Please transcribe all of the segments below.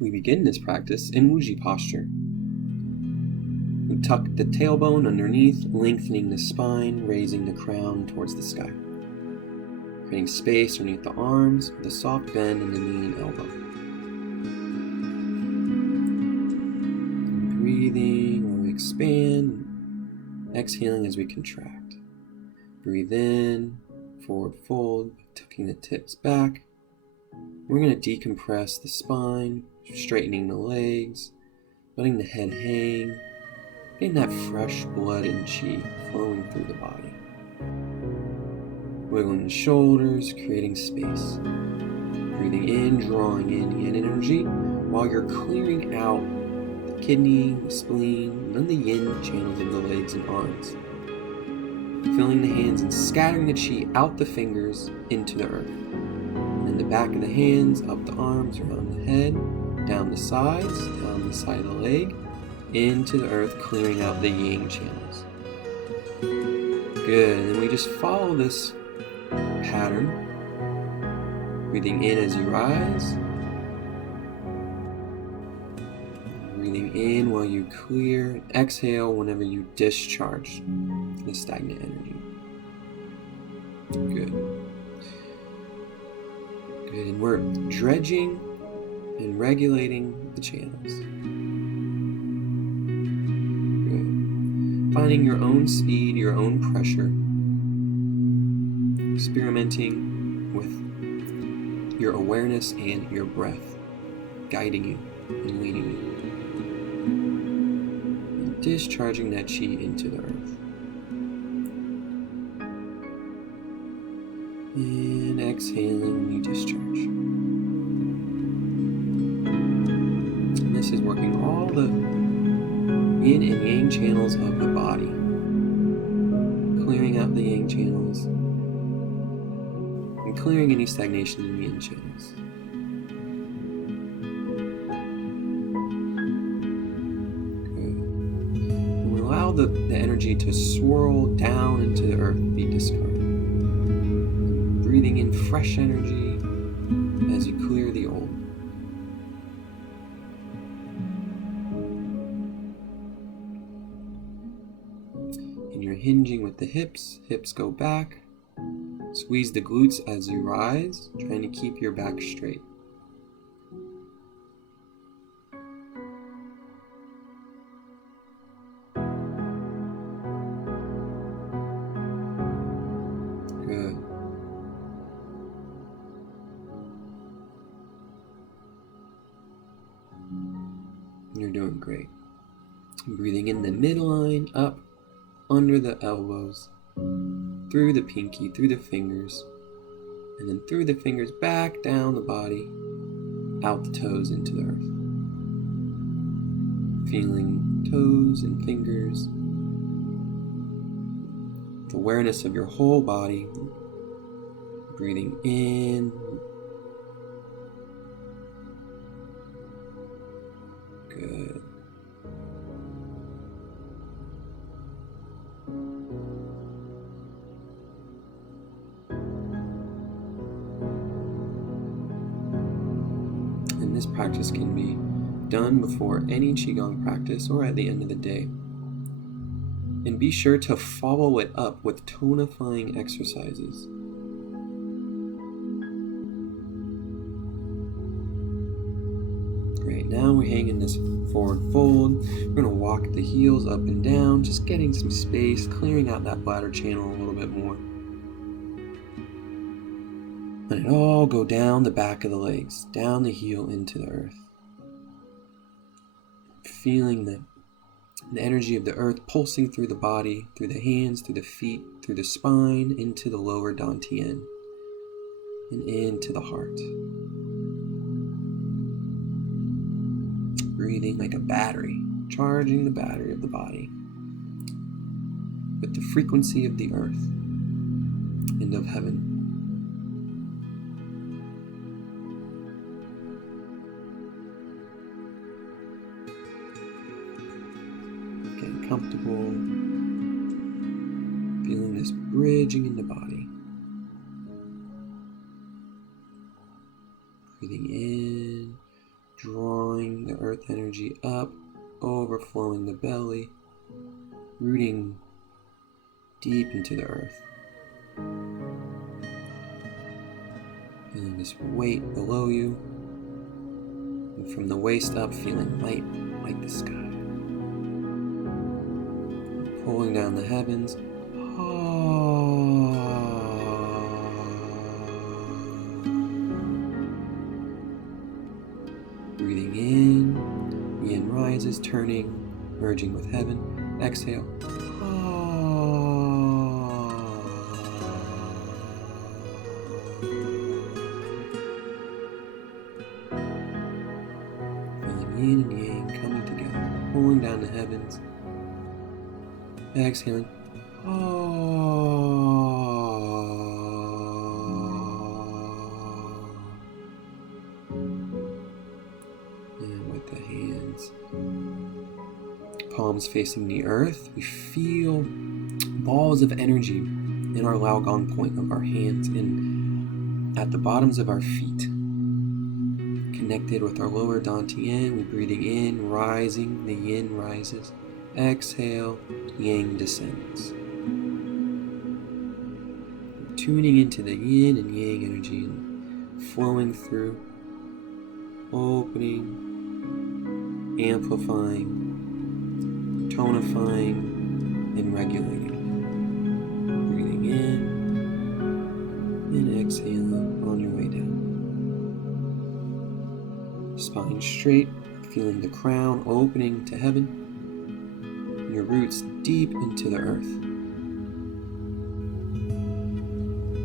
We begin this practice in Wuji posture. We tuck the tailbone underneath, lengthening the spine, raising the crown towards the sky. Creating space underneath the arms with a soft bend in the knee and elbow. And breathing while we expand, exhaling as we contract. Breathe in, forward fold, tucking the tips back. We're going to decompress the spine, straightening the legs, letting the head hang, getting that fresh blood and qi flowing through the body. Wiggling the shoulders, creating space. Breathing in, drawing in yin energy while you're clearing out the kidney, the spleen, and the yin channels of the legs and arms. Filling the hands and scattering the qi out the fingers into the earth. And then the back of the hands, up the arms, around the head, down the sides, down the side of the leg, into the earth, clearing out the yang channels. Good, and then we just follow this pattern. Breathing in as you rise. Breathing in while you clear, and exhale whenever you discharge the stagnant energy. Good. Good, and we're dredging and regulating the channels. Good. Finding your own speed, your own pressure. Experimenting with your awareness and your breath, guiding you and leading you. And discharging that qi into the earth. And exhaling when you discharge. And this is working all the yin and yang channels of the body. Clearing out the yang channels. And clearing any stagnation in the yin channels. Good. And we allow the energy to swirl down into the earth, be discarded. Breathing in fresh energy as you clear the old. And you're hinging with the hips. Hips go back. Squeeze the glutes as you rise, trying to keep your back straight. Good. You're doing great. Breathing in the midline, up, under the elbows, through the pinky, through the fingers, and then through the fingers back down the body, out the toes into the earth. Feeling toes and fingers, with awareness of your whole body, breathing in, good. And this practice can be done before any Qigong practice or at the end of the day. And be sure to follow it up with tonifying exercises. Great, now we're hanging this forward fold. We're going to walk the heels up and down, just getting some space, clearing out that bladder channel a little bit more. Let it all go down the back of the legs, down the heel into the earth. Feeling the energy of the earth pulsing through the body, through the hands, through the feet, through the spine, into the lower dantian, and into the heart. Breathing like a battery, charging the battery of the body with the frequency of the earth and of heaven. Getting comfortable, feeling this bridging in the body. Breathing in, drawing earth energy up, overflowing the belly, rooting deep into the earth. Feeling this weight below you, and from the waist up, feeling light like the sky. Pulling down the heavens. Breathing in, yin rises, turning, merging with heaven. Exhale. Feeling yin and yang coming together, pulling down the heavens. Exhaling. And with the hands, palms facing the earth, we feel balls of energy in our Laogong point of our hands and at the bottoms of our feet. Connected with our lower Dantian, we're breathing in, rising, the yin rises. Exhale, yang descends. Tuning into the yin and yang energy and flowing through, opening, amplifying, tonifying, and regulating. Breathing in and exhaling on your way down. Spine straight, feeling the crown opening to heaven. Your roots deep into the earth,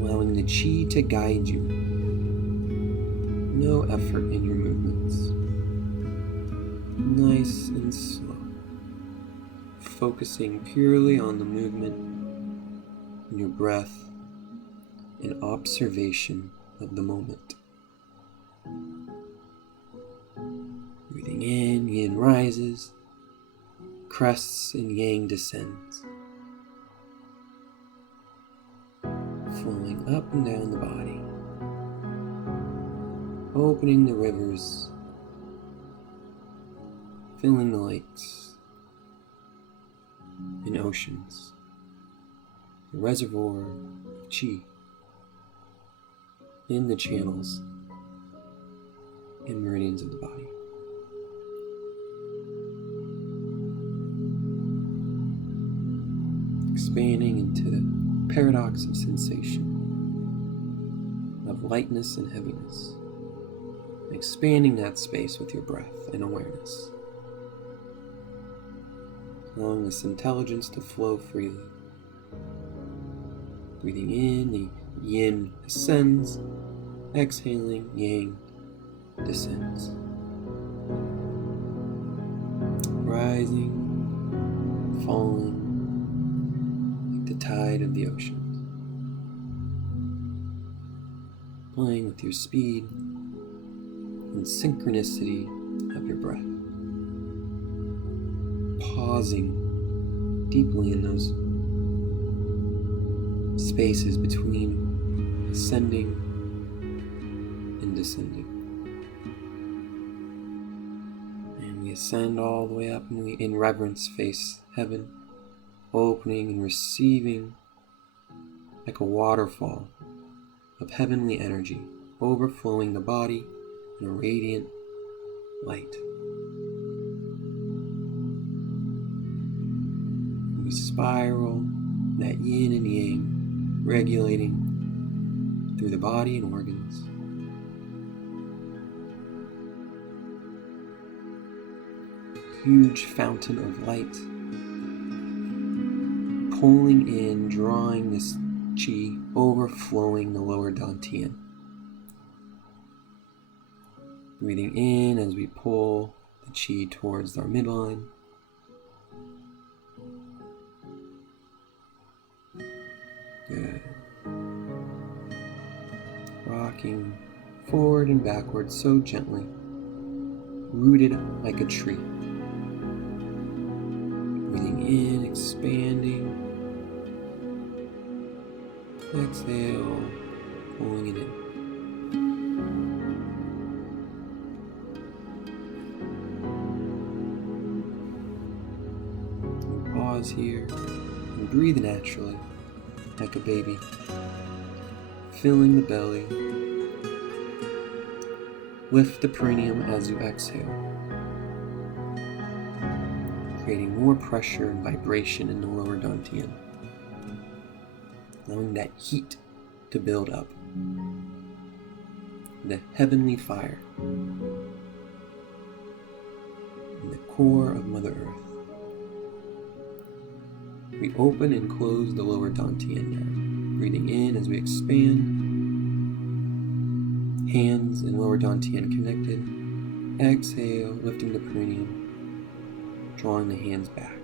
allowing the chi to guide you. No effort in your movements. Nice and slow, focusing purely on the movement, your breath, and observation of the moment. Breathing in, yin rises, crests and yang descends, flowing up and down the body, opening the rivers, filling the lakes and oceans, the reservoir of chi in the channels and meridians of the body. Expanding into the paradox of sensation, of lightness and heaviness, expanding that space with your breath and awareness, allowing this intelligence to flow freely. Breathing in, the yin ascends, exhaling, yang descends. Rising, falling, the tide of the oceans, playing with your speed and synchronicity of your breath, pausing deeply in those spaces between ascending and descending. And we ascend all the way up and we in reverence face heaven, opening and receiving like a waterfall of heavenly energy, overflowing the body in a radiant light. We spiral that yin and yang, regulating through the body and organs. Huge fountain of light, pulling in, drawing this chi, overflowing the lower Dantian. Breathing in as we pull the chi towards our midline. Good. Rocking forward and backward so gently, rooted like a tree. Breathing in, expanding. Exhale, pulling it in. pause here and breathe naturally, like a baby, filling the belly. Lift the perineum as you exhale, creating more pressure and vibration in the lower dantian, allowing that heat to build up. The heavenly fire in the core of Mother Earth. We open and close the lower dantian now, breathing in as we expand, hands and lower dantian connected. Exhale, lifting the perineum, drawing the hands back.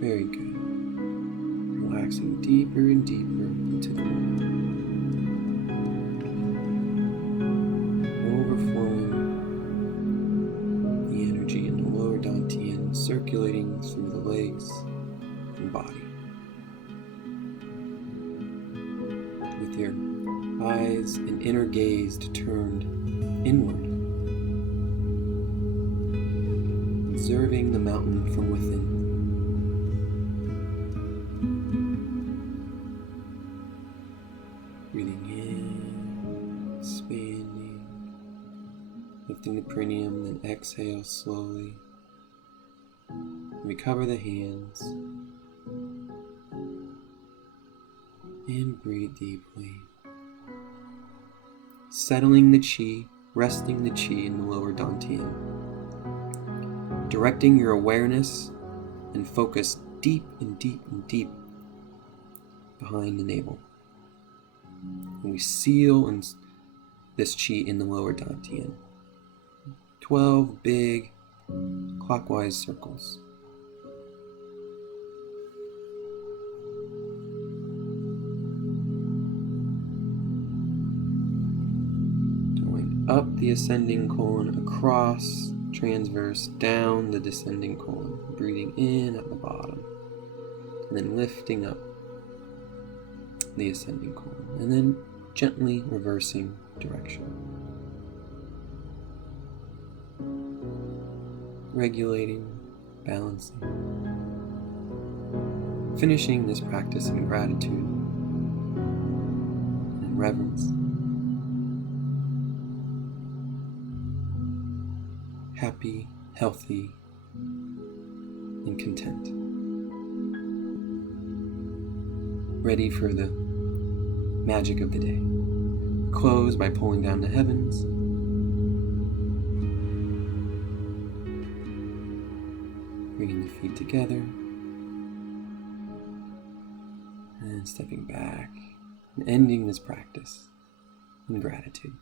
Very good. Relaxing deeper and deeper into the moment. Overflowing the energy in the lower dantian, circulating through the legs and body. With your eyes and inner gaze turned inward, observing the mountain from within. Breathing in, expanding, lifting the perineum, then exhale slowly. Recover the hands and breathe deeply. Settling the chi, resting the chi in the lower dantian. Directing your awareness and focus deep and deep and deep behind the navel. And we seal this chi in the lower dantian. 12 big clockwise circles. Going up the ascending colon, across, transverse, down the descending colon. Breathing in at the bottom. And then lifting up the ascending colon, and then gently reversing direction. Regulating, balancing. Finishing this practice in gratitude and in reverence. Happy, healthy, and content. Ready for the magic of the day. Close by pulling down the heavens. Bringing the feet together. And stepping back and ending this practice in gratitude.